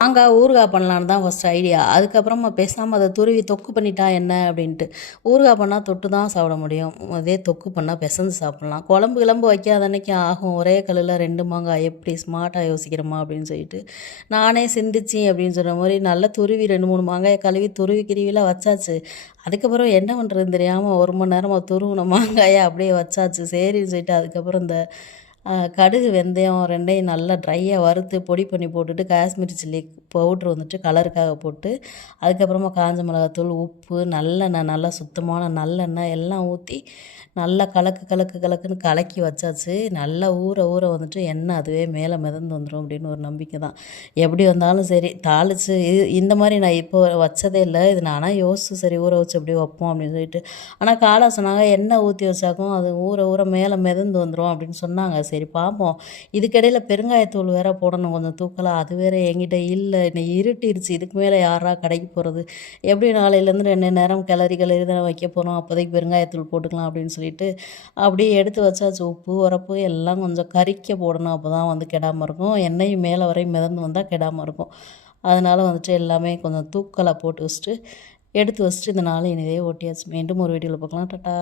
மாங்காய் ஊறுகாய் பண்ணலான்னு தான் ஃபஸ்ட்டு ஐடியா. அதுக்கப்புறமா பேசாம அத துருவி தொக்கு பண்ணிட்டா என்ன அப்படின்ட்டு. ஊறுகாய் பண்ணா தொட்டு தான் சாப்பிட முடியும். அதே தொக்கு பண்ணா பெசஞ்சு சாப்பிட்லாம். குழம்பு கிழம்பு வைக்காத அன்னைக்கு ஆகும். ஒரே கல்லுல 2 மாங்காய் எப்படி ஸ்மார்ட்டா யோசிக்கிறோமா அப்படின்னு சொல்லிட்டு, நானே சிந்திச்சேன் அப்படின்னு சொன்ன மாரி நல்லா துருவி 2, 3 மாங்காய கழுவி துருவி கிருவிலாம் வச்சாச்சு. அதுக்கப்புறம் என்ன பண்ணுறதுன்னு தெரியாம 1 மணி நேரமா துருவுன மாங்காய அப்படியே வச்சாச்சு. சரின்னு சொல்லிட்டு அதுக்கப்புறம் இந்த கடுகு, வெந்தயம் 2யும் நல்லா ட்ரையாக வறுத்து பொடி பண்ணி போட்டுட்டு, காஷ்மீரி சில்லி பவுட்ரு வந்துட்டு கலருக்காக போட்டு, அதுக்கப்புறமா காஞ்ச மிளகாத்தூள், உப்பு, நல்லெண்ணெய், நல்லா சுத்தமான நல்லெண்ணெய் எல்லாம் ஊற்றி நல்லா கலக்கு கலக்கு கலக்குன்னு கலக்கி வச்சாச்சு. நல்லா ஊற ஊற வந்துட்டு எண்ணெய் அதுவே மேலே மிதந்து வந்துடும் அப்படின்னு ஒரு நம்பிக்கை தான். எப்படி வந்தாலும் சரி தாளித்து இந்த மாதிரி நான் இப்போ வச்சதே இல்லை. இது நானாக யோசிச்சு சரி ஊற வச்சு அப்படியே வைப்போம் அப்படின்னு சொல்லிட்டு. ஆனால் காலா சொன்னாங்க எண்ணெய் ஊற்றி வச்சாக்கும் அது ஊற ஊற மேலே மிதந்து வந்துடும் அப்படின்னு சொன்னாங்க. சரி பார்ப்போம். இதுக்கிடையில் பெருங்காயத்தூள் வேற போடணும் கொஞ்சம் தூக்கலாக. அது வேற என்கிட்ட இல்லை. இன்னைக்கு இருட்டிருச்சு. இதுக்கு மேலே யாரா கடைக்கு போகிறது? எப்படி நாளையிலேருந்து 2 நேரம் கிளறி கிளறி தானே வைக்க போகிறோம். அப்போதைக்கு பெருங்காயத்தூள் போட்டுக்கலாம் அப்படின்னு சொல்லிட்டு அப்படியே எடுத்து வச்சாச்சு. உப்பு உரப்பு எல்லாம் கொஞ்சம் கறிக்க போடணும். அப்போ தான் வந்து கெடாமல் இருக்கும். எண்ணெயும் மேலே வரையும் மிதந்து வந்தால் கெடாமல் இருக்கும். அதனால வந்துட்டு எல்லாமே கொஞ்சம் தூக்கலாக போட்டு வச்சுட்டு எடுத்து வச்சுட்டு இந்த நாள் இனிதே ஓட்டியாச்சு. மீண்டும் ஒரு வீடியோவில் பார்க்கலாம். டாட்டா.